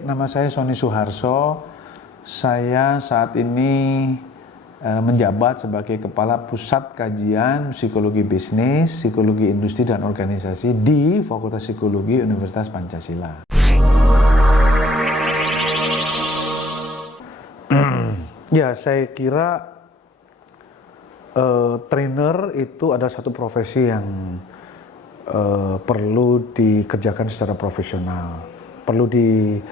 Nama saya Sony Suharso. Saya saat ini menjabat sebagai Kepala Pusat Kajian Psikologi Bisnis, Psikologi Industri dan Organisasi di Fakultas Psikologi Universitas Pancasila. Ya, saya kira trainer itu adalah satu profesi yang perlu dikerjakan secara profesional, perlu dilakoni,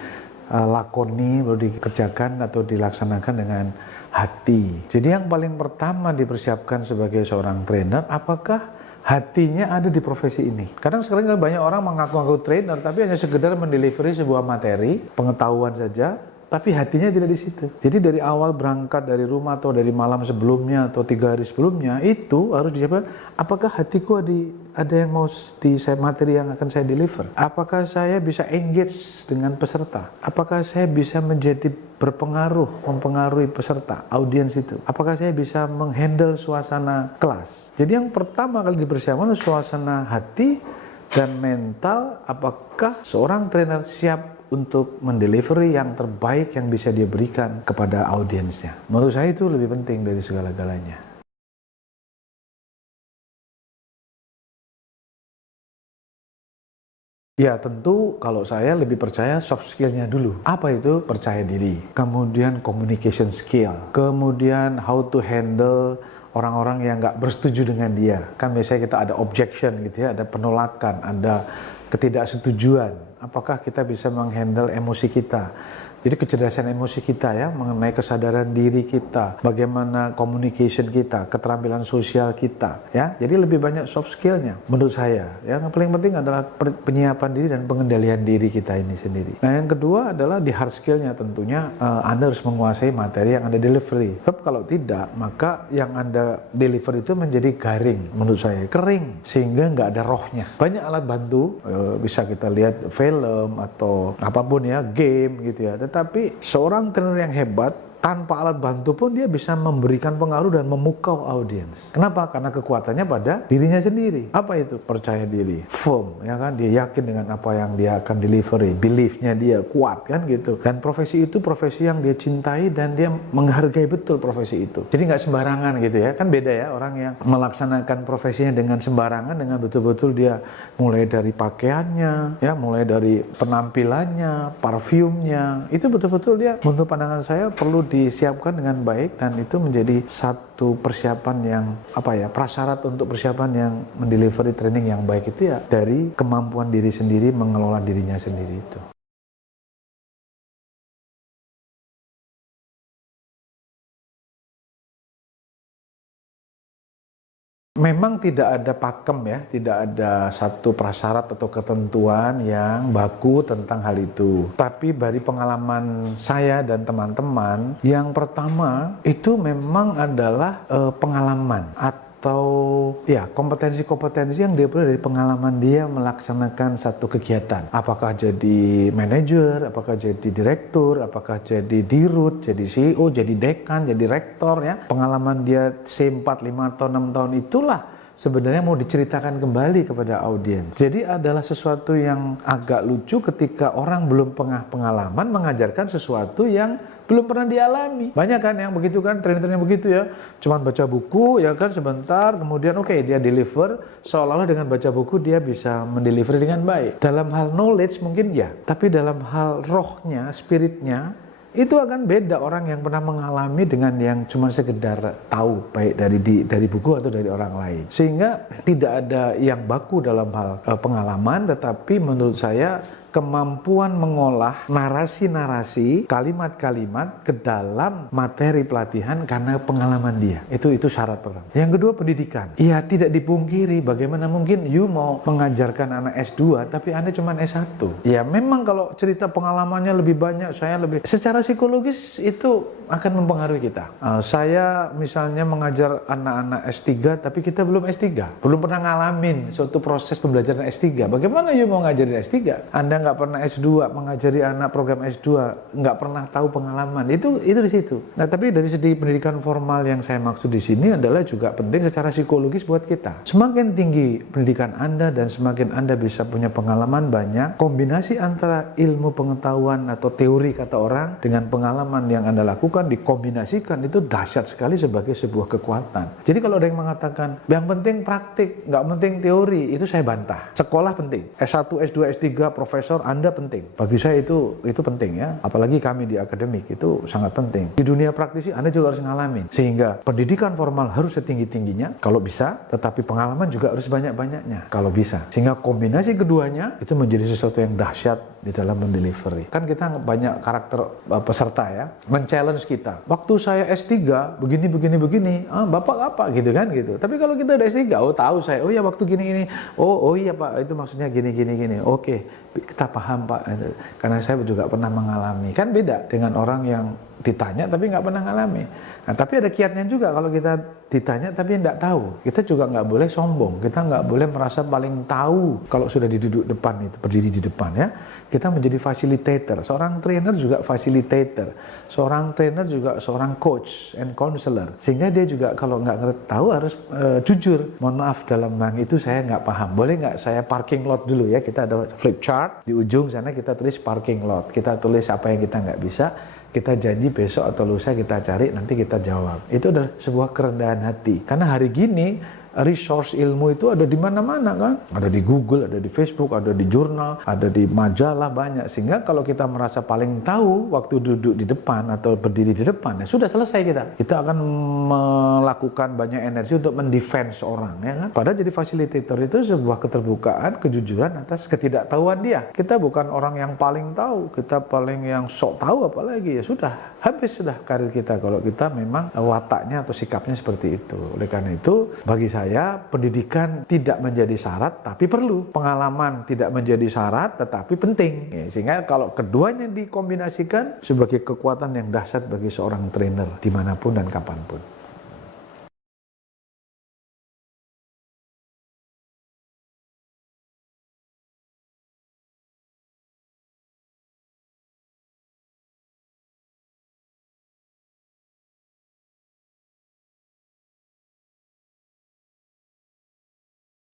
perlu dikerjakan atau dilaksanakan dengan hati. Jadi yang paling pertama dipersiapkan sebagai seorang trainer, apakah hatinya ada di profesi ini? Kadang sekarang banyak orang mengaku-ngaku trainer, tapi hanya sekedar mendelivery sebuah materi, pengetahuan saja, tapi hatinya tidak di situ. Jadi dari awal berangkat dari rumah atau dari malam sebelumnya atau 3 hari sebelumnya itu harus disiapkan. Apakah hatiku ada yang mau di materi yang akan saya deliver? Apakah saya bisa engage dengan peserta? Apakah saya bisa menjadi berpengaruh, mempengaruhi peserta, audiens itu? Apakah saya bisa menghandle suasana kelas? Jadi yang pertama kali dipersiapkan suasana hati dan mental. Apakah seorang trainer siap untuk mendelivery yang terbaik yang bisa dia berikan kepada audiensnya? Menurut saya itu lebih penting dari segala-galanya. Ya tentu kalau saya lebih percaya soft skillnya dulu. Apa itu? Percaya diri. Kemudian communication skill. Kemudian how to handle orang-orang yang nggak bersetuju dengan dia. Kan biasanya kita ada objection gitu ya, ada penolakan, ada ketidaksetujuan. Apakah kita bisa menghandle emosi kita? Jadi kecerdasan emosi kita ya, mengenai kesadaran diri kita, bagaimana communication kita, keterampilan sosial kita ya. Jadi lebih banyak soft skillnya menurut saya. Yang paling penting adalah penyiapan diri dan pengendalian diri kita ini sendiri. Nah yang kedua adalah di hard skillnya tentunya Anda harus menguasai materi yang Anda delivery. Sebab kalau tidak, maka yang Anda deliver itu menjadi garing menurut saya, kering, sehingga nggak ada rohnya. Banyak alat bantu, bisa kita lihat film atau apapun ya, game gitu ya. Tetapi seorang trainer yang hebat tanpa alat bantu pun dia bisa memberikan pengaruh dan memukau audiens. Kenapa? Karena kekuatannya pada dirinya sendiri. Apa itu? Percaya diri, firm, ya kan? Dia yakin dengan apa yang dia akan delivery, beliefnya dia kuat kan gitu. Dan profesi itu profesi yang dia cintai dan dia menghargai betul profesi itu. Jadi nggak sembarangan gitu ya. Kan beda ya orang yang melaksanakan profesinya dengan sembarangan, dengan betul-betul dia mulai dari pakaiannya, ya, mulai dari penampilannya, parfumnya, itu betul-betul dia menurut pandangan saya perlu disiapkan dengan baik, dan itu menjadi satu persiapan yang prasyarat untuk persiapan yang mendelivery training yang baik itu ya dari kemampuan diri sendiri mengelola dirinya sendiri itu. Memang tidak ada pakem ya, tidak ada satu prasyarat atau ketentuan yang baku tentang hal itu. Tapi dari pengalaman saya dan teman-teman, yang pertama itu memang adalah pengalaman atau ya kompetensi-kompetensi yang dia peroleh dari pengalaman dia melaksanakan satu kegiatan. Apakah jadi manajer, apakah jadi direktur, apakah jadi dirut, jadi CEO, jadi dekan, jadi rektor ya. Pengalaman dia C4, 5 tahun, 6 tahun itulah sebenarnya mau diceritakan kembali kepada audiens. Jadi adalah sesuatu yang agak lucu ketika orang belum pernah pengalaman mengajarkan sesuatu yang belum pernah dialami. Banyak kan yang begitu kan, trainer-trainer begitu ya. Cuman baca buku ya kan sebentar, kemudian oke, dia deliver, seolah-olah dengan baca buku dia bisa mendeliver dengan baik. Dalam hal knowledge mungkin ya, tapi dalam hal rohnya, spiritnya, itu akan beda orang yang pernah mengalami dengan yang cuma sekedar tahu baik dari buku atau dari orang lain. Sehingga tidak ada yang baku dalam hal pengalaman, tetapi menurut saya kemampuan mengolah narasi-narasi, kalimat-kalimat ke dalam materi pelatihan karena pengalaman dia. Itu syarat pertama. Yang kedua, pendidikan. Ya tidak dipungkiri, bagaimana mungkin you mau mengajarkan anak S2 tapi Anda cuma S1. Ya memang kalau cerita pengalamannya lebih banyak, saya lebih secara psikologis itu akan mempengaruhi kita. Saya misalnya mengajar anak-anak S3 tapi kita belum S3. Belum pernah ngalamin suatu proses pembelajaran S3. Bagaimana you mau ngajarin S3? Anda Anda nggak pernah S2, mengajari anak program S2, nggak pernah tahu pengalaman, itu di situ. Nah, tapi dari segi pendidikan formal yang saya maksud di sini adalah juga penting secara psikologis buat kita. Semakin tinggi pendidikan Anda dan semakin Anda bisa punya pengalaman banyak, kombinasi antara ilmu pengetahuan atau teori kata orang dengan pengalaman yang Anda lakukan dikombinasikan, itu dahsyat sekali sebagai sebuah kekuatan. Jadi kalau ada yang mengatakan yang penting praktik, nggak penting teori, itu saya bantah. Sekolah penting, S1, S2, S3, profesor, Anda penting. Bagi saya itu penting ya, apalagi kami di akademik itu sangat penting. Di dunia praktisi Anda juga harus ngalamin, sehingga pendidikan formal harus setinggi-tingginya kalau bisa, tetapi pengalaman juga harus banyak-banyaknya kalau bisa. Sehingga kombinasi keduanya itu menjadi sesuatu yang dahsyat di dalam mendelivery. Kan kita banyak karakter peserta ya, men-challenge kita. Waktu saya S3 begini, Bapak apa gitu kan gitu. Tapi kalau kita udah S3, tahu saya, ya waktu gini, oh iya Pak, itu maksudnya gini. Oke, kita paham Pak, karena saya juga pernah mengalami. Kan beda dengan orang yang ditanya tapi nggak pernah ngalami. Nah, tapi ada kiatnya juga kalau kita ditanya tapi nggak tahu. Kita juga nggak boleh sombong, kita nggak boleh merasa paling tahu kalau sudah duduk depan itu, berdiri di depan ya. Kita menjadi facilitator. Seorang trainer juga facilitator. Seorang trainer juga seorang coach and counselor. Sehingga dia juga kalau nggak tahu harus jujur. Mohon maaf dalam bang itu saya nggak paham. Boleh nggak saya parking lot dulu ya? Kita ada flip chart di ujung sana, kita tulis parking lot. Kita tulis apa yang kita nggak bisa. Kita janji besok atau lusa kita cari, nanti kita jawab. Itu adalah sebuah kerendahan hati. Karena hari gini resource ilmu itu ada di mana-mana kan. Ada di Google, ada di Facebook, ada di jurnal, ada di majalah banyak. Sehingga kalau kita merasa paling tahu waktu duduk di depan atau berdiri di depan, ya sudah selesai kita. Kita akan melakukan banyak energi untuk mendefense orang ya kan. Padahal jadi facilitator itu sebuah keterbukaan, kejujuran atas ketidaktahuan dia. Kita bukan orang yang paling tahu, kita paling yang sok tahu apalagi, ya sudah habis sudah karir kita kalau kita memang wataknya atau sikapnya seperti itu. Oleh karena itu bagi saya pendidikan tidak menjadi syarat tapi perlu, pengalaman tidak menjadi syarat tetapi penting ya, sehingga kalau keduanya dikombinasikan sebagai kekuatan yang dahsyat bagi seorang trainer dimanapun dan kapanpun.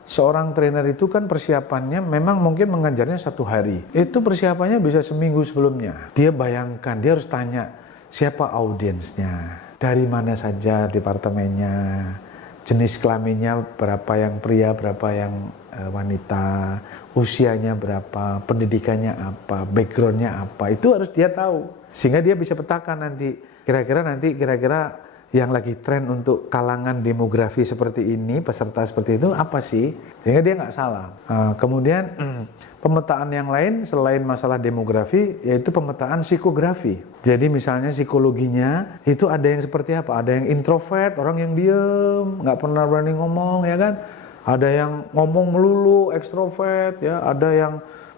Seorang trainer itu kan persiapannya memang mungkin mengajarnya 1 hari. Itu persiapannya bisa seminggu sebelumnya. Dia bayangkan, dia harus tanya siapa audiensnya, dari mana saja departemennya, jenis kelaminnya berapa yang pria, berapa yang wanita, usianya berapa, pendidikannya apa, backgroundnya apa. Itu harus dia tahu. Sehingga dia bisa petakan nanti, kira-kira yang lagi tren untuk kalangan demografi seperti ini, peserta seperti itu apa sih? Sehingga dia nggak salah. Kemudian pemetaan yang lain selain masalah demografi, yaitu pemetaan psikografi. Jadi misalnya psikologinya itu ada yang seperti apa? Ada yang introvert, orang yang diem, nggak pernah berani ngomong, ya kan? Ada yang ngomong melulu, ekstrovert, ya. Ada yang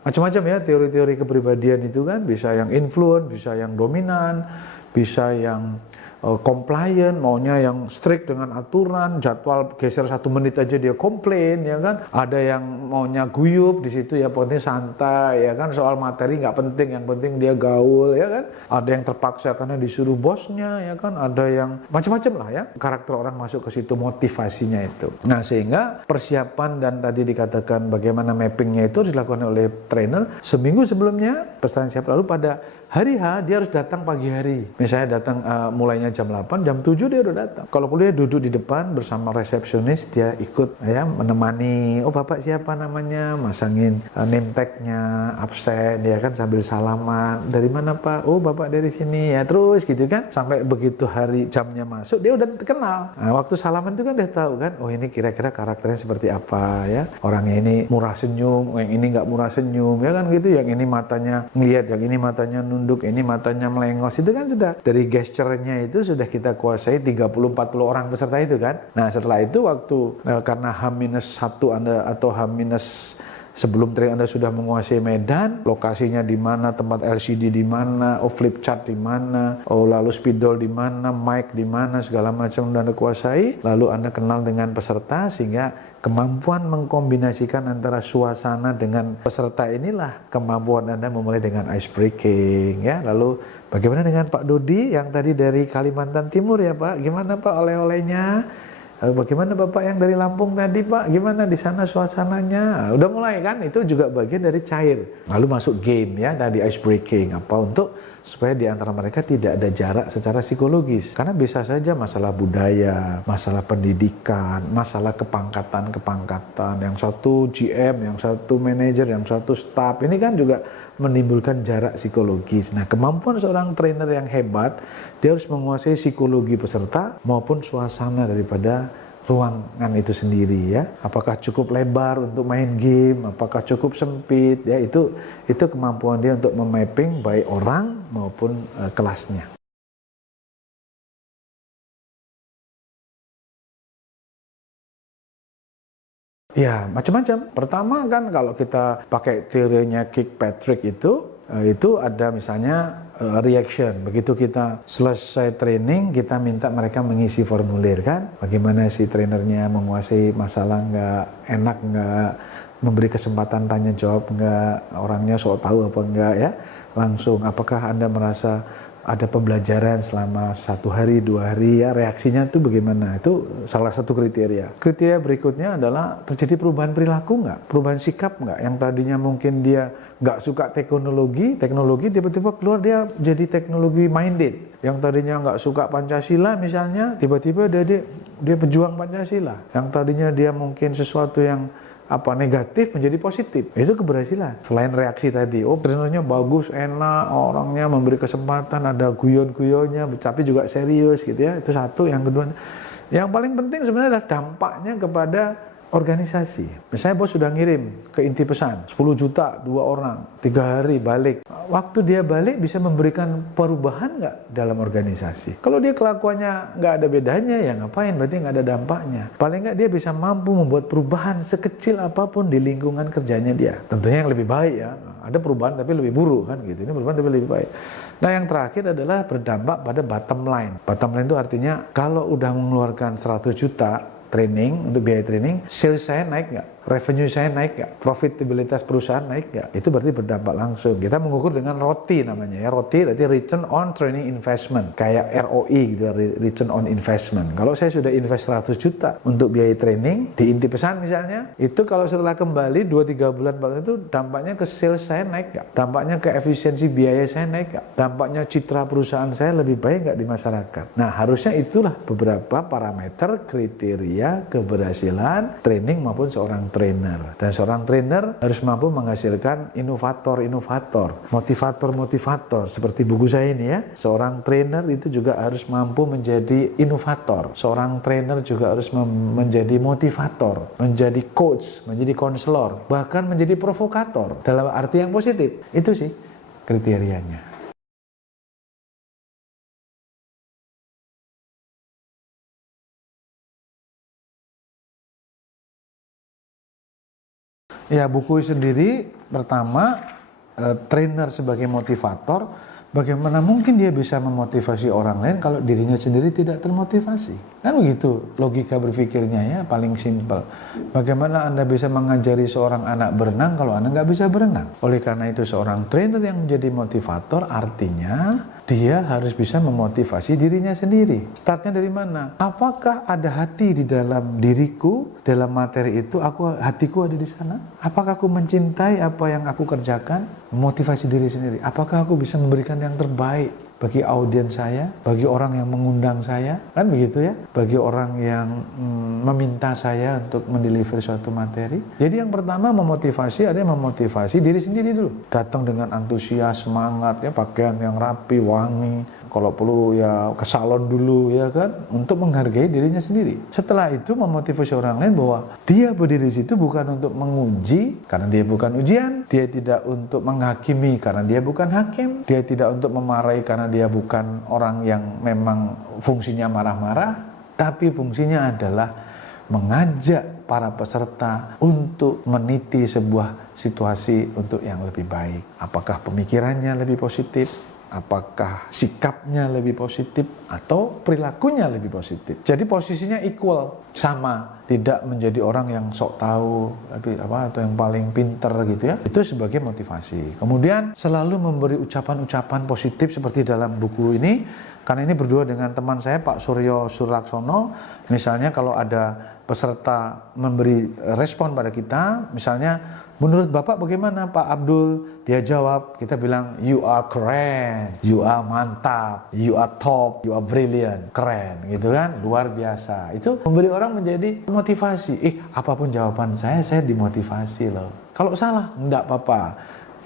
macam-macam ya, teori-teori kepribadian itu kan, bisa yang influence, bisa yang dominan, bisa yang compliant, maunya yang strict dengan aturan, jadwal geser 1 menit aja dia komplain, ya kan. Ada yang maunya guyup di situ, ya penting santai, ya kan. Soal materi nggak penting, yang penting dia gaul, ya kan. Ada yang terpaksa karena disuruh bosnya, ya kan. Ada yang macam-macam lah ya. Karakter orang masuk ke situ, motivasinya itu. Nah, sehingga persiapan dan tadi dikatakan bagaimana mappingnya itu harus dilakukan oleh trainer seminggu sebelumnya. Peserta siap, lalu pada hari H dia harus datang pagi hari. Misalnya datang mulainya jam 8, jam 7 dia udah datang. Kalau perlu dia duduk di depan bersama resepsionis, dia ikut ya menemani. Oh bapak siapa namanya? Masangin name tag-nya, absen ya kan, sambil salaman. Dari mana pak? Oh bapak dari sini ya. Terus gitu kan. Sampai begitu hari jamnya masuk dia udah kenal. Nah, waktu salaman itu kan dia tahu kan. Oh ini kira-kira karakternya seperti apa ya. Orangnya ini murah senyum, yang ini nggak murah senyum ya kan gitu. Yang ini matanya ngelihat, yang ini matanya nunduk, ini matanya melengos. Itu kan sudah dari gesture-nya itu sudah kita kuasai 30-40 orang peserta itu kan. Nah setelah itu waktu karena H-1 Anda atau H-1 Sebelum training Anda sudah menguasai medan, lokasinya di mana, tempat LCD di mana, flip chart di mana, lalu spidol di mana, mic di mana, segala macam Anda kuasai. Lalu Anda kenal dengan peserta sehingga kemampuan mengkombinasikan antara suasana dengan peserta inilah kemampuan Anda memulai dengan ice breaking ya. Lalu bagaimana dengan Pak Dodi yang tadi dari Kalimantan Timur ya Pak? Gimana Pak oleh-olehnya? Lalu bagaimana Bapak yang dari Lampung tadi Pak? Gimana di sana suasananya? Udah mulai kan? Itu juga bagian dari cair. Lalu masuk game ya, tadi ice breaking. Apa untuk supaya di antara mereka tidak ada jarak secara psikologis. Karena bisa saja masalah budaya, masalah pendidikan, masalah kepangkatan. Yang satu GM, yang satu manajer, yang satu staff. Ini kan juga menimbulkan jarak psikologis. Nah, kemampuan seorang trainer yang hebat, dia harus menguasai psikologi peserta maupun suasana daripada ruangan itu sendiri ya. Apakah cukup lebar untuk main game, apakah cukup sempit ya, itu kemampuan dia untuk memapping baik orang maupun kelasnya. Ya, macam-macam. Pertama kan kalau kita pakai teorinya Kirkpatrick itu ada misalnya reaction. Begitu kita selesai training, kita minta mereka mengisi formulir kan. Bagaimana si trainernya menguasai masalah nggak, enak nggak, memberi kesempatan tanya jawab nggak, orangnya sok tahu apa enggak ya. Langsung, apakah Anda merasa ada pembelajaran selama 1 hari, 2 hari ya, reaksinya itu bagaimana? Itu salah satu kriteria. Kriteria berikutnya adalah terjadi perubahan perilaku nggak? Perubahan sikap nggak? Yang tadinya mungkin dia nggak suka teknologi tiba-tiba keluar dia jadi teknologi minded. Yang tadinya nggak suka Pancasila misalnya, tiba-tiba dia pejuang Pancasila. Yang tadinya dia mungkin sesuatu yang negatif menjadi positif. Itu keberhasilan. Selain reaksi tadi, trainernya bagus, enak, orangnya memberi kesempatan, ada guyon-guyonnya, tapi juga serius gitu ya. Itu satu. Yang kedua, yang paling penting sebenarnya adalah dampaknya kepada organisasi. Misalnya bos sudah ngirim ke inti pesan 10 juta 2 orang 3 hari balik. Waktu dia balik bisa memberikan perubahan nggak dalam organisasi? Kalau dia kelakuannya nggak ada bedanya ya ngapain? Berarti nggak ada dampaknya. Paling nggak dia bisa mampu membuat perubahan sekecil apapun di lingkungan kerjanya dia. Tentunya yang lebih baik ya. Ada perubahan tapi lebih buruk kan gitu. Ini perubahan tapi lebih baik. Nah yang terakhir adalah berdampak pada bottom line. Bottom line itu artinya kalau udah mengeluarkan 100 juta training, untuk biaya training, sales saya naik nggak? Revenue saya naik nggak? Profitabilitas perusahaan naik nggak? Itu berarti berdampak langsung. Kita mengukur dengan ROTI namanya ya. ROTI berarti Return on Training Investment. Kayak ROI gitu, Return on Investment. Kalau saya sudah invest 100 juta untuk biaya training, di inti pesan misalnya, itu kalau setelah kembali 2-3 bulan itu dampaknya ke sales saya naik nggak? Dampaknya ke efisiensi biaya saya naik nggak? Dampaknya citra perusahaan saya lebih baik nggak di masyarakat? Nah harusnya itulah beberapa parameter kriteria keberhasilan training maupun seorang trainer. Dan seorang trainer harus mampu menghasilkan inovator-inovator, motivator-motivator. Seperti buku saya ini ya, seorang trainer itu juga harus mampu menjadi inovator. Seorang trainer juga harus menjadi motivator, menjadi coach, menjadi konselor, bahkan menjadi provokator dalam arti yang positif. Itu sih kriterianya. Ya, buku sendiri pertama trainer sebagai motivator, bagaimana mungkin dia bisa memotivasi orang lain kalau dirinya sendiri tidak termotivasi? Kan begitu logika berpikirnya ya, paling simpel. Bagaimana Anda bisa mengajari seorang anak berenang kalau Anda nggak bisa berenang? Oleh karena itu seorang trainer yang menjadi motivator artinya dia harus bisa memotivasi dirinya sendiri. Startnya dari mana? Apakah ada hati di dalam diriku, dalam materi itu, hatiku ada di sana? Apakah aku mencintai apa yang aku kerjakan? Motivasi diri sendiri. Apakah aku bisa memberikan yang terbaik bagi audiens saya, bagi orang yang mengundang saya, kan begitu ya, bagi orang yang meminta saya untuk mendeliver suatu materi. Jadi yang pertama memotivasi, adalah memotivasi diri sendiri dulu. Datang dengan antusias, semangat ya, pakaian yang rapi, wangi, kalau perlu ya ke salon dulu ya kan, untuk menghargai dirinya sendiri. Setelah itu memotivasi orang lain bahwa dia berdiri di situ bukan untuk menguji karena dia bukan ujian, dia tidak untuk menghakimi karena dia bukan hakim, dia tidak untuk memarahi karena dia bukan orang yang memang fungsinya marah-marah, tapi fungsinya adalah mengajak para peserta untuk meniti sebuah situasi untuk yang lebih baik. Apakah pemikirannya lebih positif? Apakah sikapnya lebih positif atau perilakunya lebih positif? Jadi posisinya equal, sama, tidak menjadi orang yang sok tahu atau yang paling pinter gitu ya. Itu sebagai motivasi. Kemudian selalu memberi ucapan-ucapan positif seperti dalam buku ini. Karena ini berdua dengan teman saya Pak Suryo Surlaksono. Misalnya kalau ada peserta memberi respon pada kita, misalnya menurut Bapak bagaimana Pak Abdul? Dia jawab, kita bilang you are keren, you are mantap, you are top, you are brilliant, keren gitu kan, luar biasa. Itu memberi orang menjadi motivasi. Apapun jawaban saya dimotivasi loh. Kalau salah, enggak apa-apa.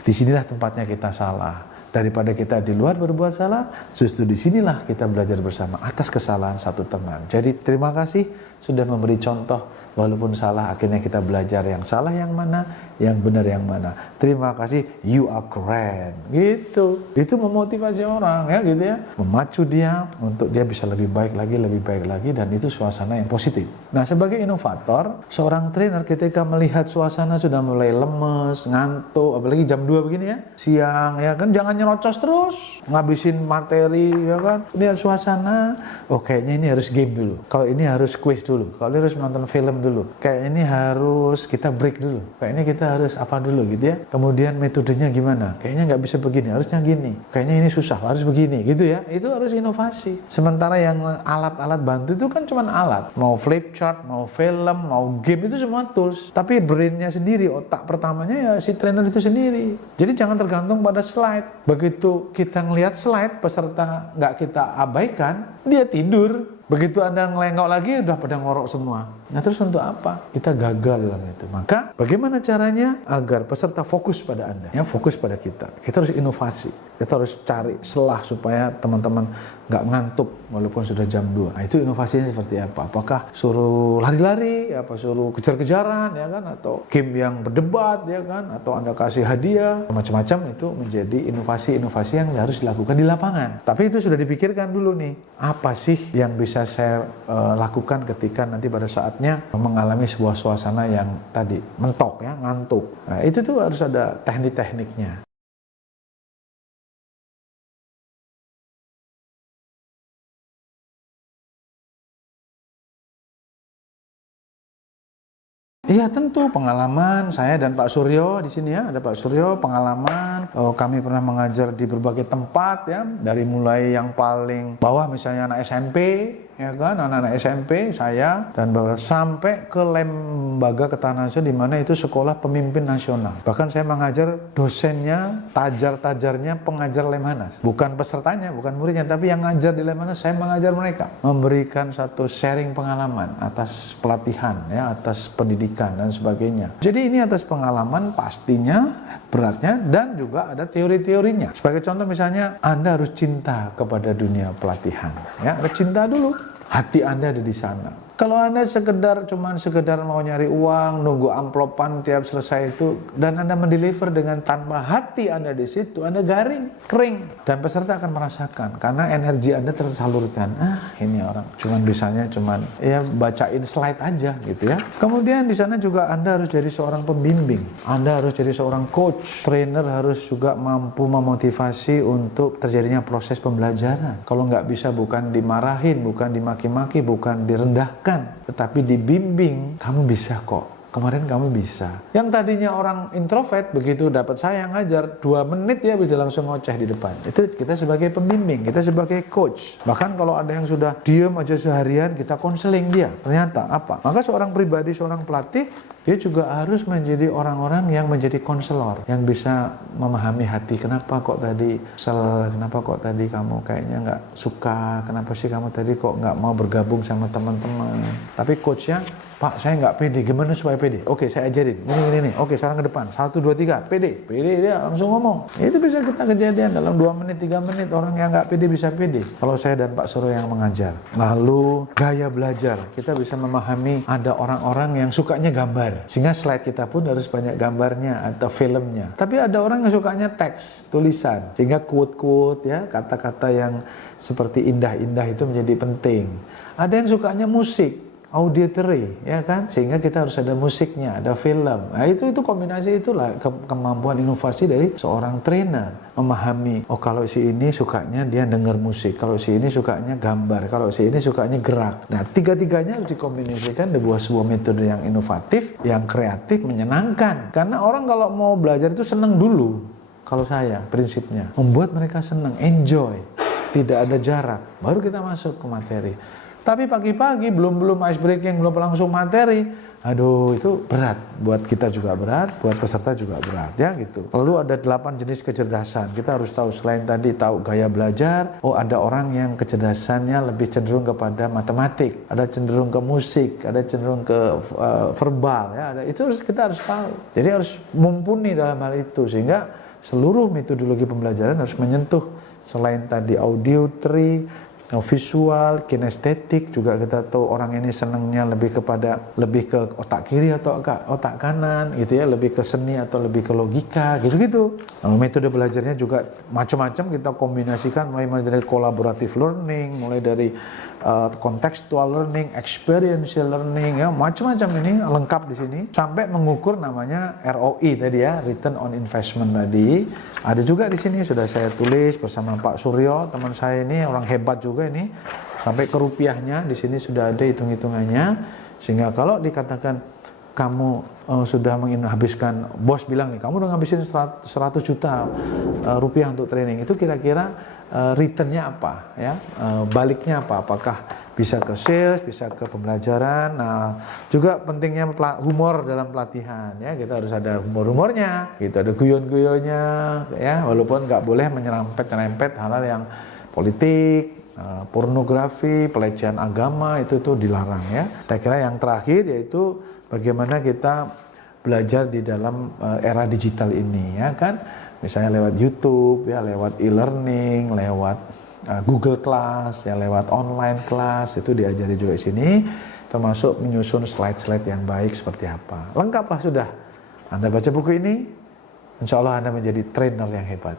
Disinilah tempatnya kita salah. Daripada kita di luar berbuat salah, justru disinilah kita belajar bersama atas kesalahan satu teman. Jadi terima kasih sudah memberi contoh, walaupun salah akhirnya kita belajar yang salah yang mana, yang benar yang mana. Terima kasih, you are keren. Gitu. Itu memotivasi orang ya gitu ya. Memacu dia untuk dia bisa lebih baik lagi dan itu suasana yang positif. Nah, sebagai inovator, seorang trainer ketika melihat suasana sudah mulai lemes, ngantuk, apalagi jam 2 begini ya, siang ya kan, jangan nyerocos terus, ngabisin materi ya kan. Lihat suasana, kayaknya ini harus game dulu. Kalau ini harus quiz dulu. Kalau ini harus nonton film dulu. Kayak ini harus kita break dulu. Kayaknya kita harus apa dulu gitu ya. Kemudian metodenya gimana? Kayaknya nggak bisa begini, harusnya gini. Kayaknya ini susah, harus begini gitu ya. Itu harus inovasi. Sementara yang alat-alat bantu itu kan cuma alat. Mau flip chart, mau film, mau game itu semua tools. Tapi brainnya sendiri, otak pertamanya ya si trainer itu sendiri. Jadi jangan tergantung pada slide. Begitu kita ngelihat slide, peserta nggak kita abaikan, dia tidur. Begitu Anda ngelengok lagi, udah pada ngorok semua. Nah terus untuk apa? Kita gagal dalam itu. Maka bagaimana caranya agar peserta fokus pada Anda? Ya, fokus pada kita. Kita harus inovasi. Kita harus cari selah supaya teman-teman nggak ngantuk walaupun sudah jam 2. Nah, itu inovasinya seperti apa? Apakah suruh lari-lari, apa suruh kejar-kejaran, ya kan? Atau game yang berdebat, ya kan? Atau Anda kasih hadiah, macam-macam itu menjadi inovasi-inovasi yang harus dilakukan di lapangan. Tapi itu sudah dipikirkan dulu nih. Apa sih yang bisa saya lakukan ketika nanti pada saatnya mengalami sebuah suasana yang tadi mentok ya, ngantuk. Nah, itu tuh harus ada teknik-tekniknya. Iya tentu pengalaman saya dan Pak Suryo di sini ya, ada Pak Suryo pengalaman. Kami pernah mengajar di berbagai tempat ya, dari mulai yang paling bawah misalnya anak SMP ya kan, anak-anak SMP saya dan sampai ke lembaga ketahanan di mana itu sekolah pemimpin nasional. Bahkan saya mengajar dosennya, tajar-tajarnya pengajar Lemhanas, bukan pesertanya, bukan muridnya, tapi yang ngajar di Lemhanas saya mengajar mereka, memberikan satu sharing pengalaman atas pelatihan ya, atas pendidikan dan sebagainya. Jadi ini atas pengalaman pastinya beratnya dan juga ada teori-teorinya. Sebagai contoh misalnya Anda harus cinta kepada dunia pelatihan ya, harus cinta dulu. Hati Anda ada di sana. Kalau Anda sekedar mau nyari uang, nunggu amplopan tiap selesai itu, dan Anda mendeliver dengan tanpa hati Anda di situ, Anda garing, kering, dan peserta akan merasakan karena energi Anda tersalurkan. Ini orang bisanya ya bacain slide aja gitu ya. Kemudian di sana juga Anda harus jadi seorang pembimbing, Anda harus jadi seorang coach, trainer harus juga mampu memotivasi untuk terjadinya proses pembelajaran. Kalau nggak bisa bukan dimarahin, bukan dimaki-maki, bukan direndahkan, tetapi dibimbing. Kamu bisa kok, kemarin kamu bisa. Yang tadinya orang introvert, begitu dapat saya ngajar 2 menit ya bisa langsung ngoceh di depan. Itu kita sebagai pembimbing, kita sebagai coach. Bahkan kalau ada yang sudah diem aja seharian, kita konseling dia. Ternyata apa? Maka seorang pribadi, seorang pelatih, dia juga harus menjadi orang-orang yang menjadi konselor, yang bisa memahami hati. Kenapa kok tadi kesel, kenapa kok tadi kamu kayaknya nggak suka, kenapa sih kamu tadi kok nggak mau bergabung sama teman-teman. Tapi coachnya, Pak saya nggak pede, gimana supaya pede? Oke saya ajarin, ini. Oke sekarang ke depan, 1, 2, 3, pede dia langsung ngomong. Itu bisa kita kejadian dalam 2 menit, 3 menit, orang yang nggak pede bisa pede. Kalau saya dan Pak Suryo yang mengajar. Lalu gaya belajar, kita bisa memahami ada orang-orang yang sukanya gambar, sehingga slide kita pun harus banyak gambarnya atau filmnya. Tapi ada orang yang sukanya teks, tulisan, sehingga quote-quote ya, kata-kata yang seperti indah-indah itu menjadi penting. Ada yang sukanya musik, auditory, ya kan? Sehingga kita harus ada musiknya, ada film. Nah, itu kombinasi itulah kemampuan inovasi dari seorang trainer. Memahami, oh kalau si ini sukanya dia dengar musik, kalau si ini sukanya gambar, kalau si ini sukanya gerak. Nah, tiga-tiganya harus dikombinasikan dengan sebuah metode yang inovatif, yang kreatif, menyenangkan. Karena orang kalau mau belajar itu senang dulu. Kalau saya, prinsipnya. Membuat mereka senang, enjoy. Tidak ada jarak. Baru kita masuk ke materi. Tapi pagi-pagi belum ice breaking, belum langsung materi, aduh itu berat, buat kita juga berat, buat peserta juga berat, ya gitu. Lalu ada 8 jenis kecerdasan, kita harus tahu selain tadi tahu gaya belajar, oh ada orang yang kecerdasannya lebih cenderung kepada matematik, ada cenderung ke musik, ada cenderung ke verbal, ya, itu kita harus tahu. Jadi harus mumpuni dalam hal itu, sehingga seluruh metodologi pembelajaran harus menyentuh selain tadi auditory, visual, kinestetik, juga kita tahu orang ini senangnya lebih ke otak kiri atau otak kanan gitu ya, lebih ke seni atau lebih ke logika gitu-gitu. Metode belajarnya juga macam-macam, kita kombinasikan mulai dari collaborative learning, mulai dari contextual learning, experiential learning, ya macam-macam ini lengkap di sini, sampai mengukur namanya ROI tadi ya, return on investment tadi. Ada juga di sini sudah saya tulis bersama Pak Suryo, teman saya ini orang hebat juga ini, sampai ke rupiahnya di sini sudah ada hitung-hitungannya, sehingga kalau dikatakan kamu sudah menghabiskan, bos bilang nih kamu udah ngabisin 100 juta rupiah untuk training, itu kira-kira returnnya apa ya, baliknya apa, apakah bisa ke sales, bisa ke pembelajaran. Nah juga pentingnya humor dalam pelatihan ya, kita harus ada humornya gitu, ada guyon-guyonnya ya, walaupun nggak boleh menyerempet hal-hal yang politik, pornografi, pelecehan agama, itu dilarang ya. Saya kira yang terakhir yaitu bagaimana kita belajar di dalam era digital ini ya kan, misalnya lewat YouTube ya, lewat e-learning, lewat Google Class ya, lewat online class, itu diajari juga di sini, termasuk menyusun slide-slide yang baik seperti apa. Lengkaplah sudah. Anda baca buku ini, insya Allah Anda menjadi trainer yang hebat.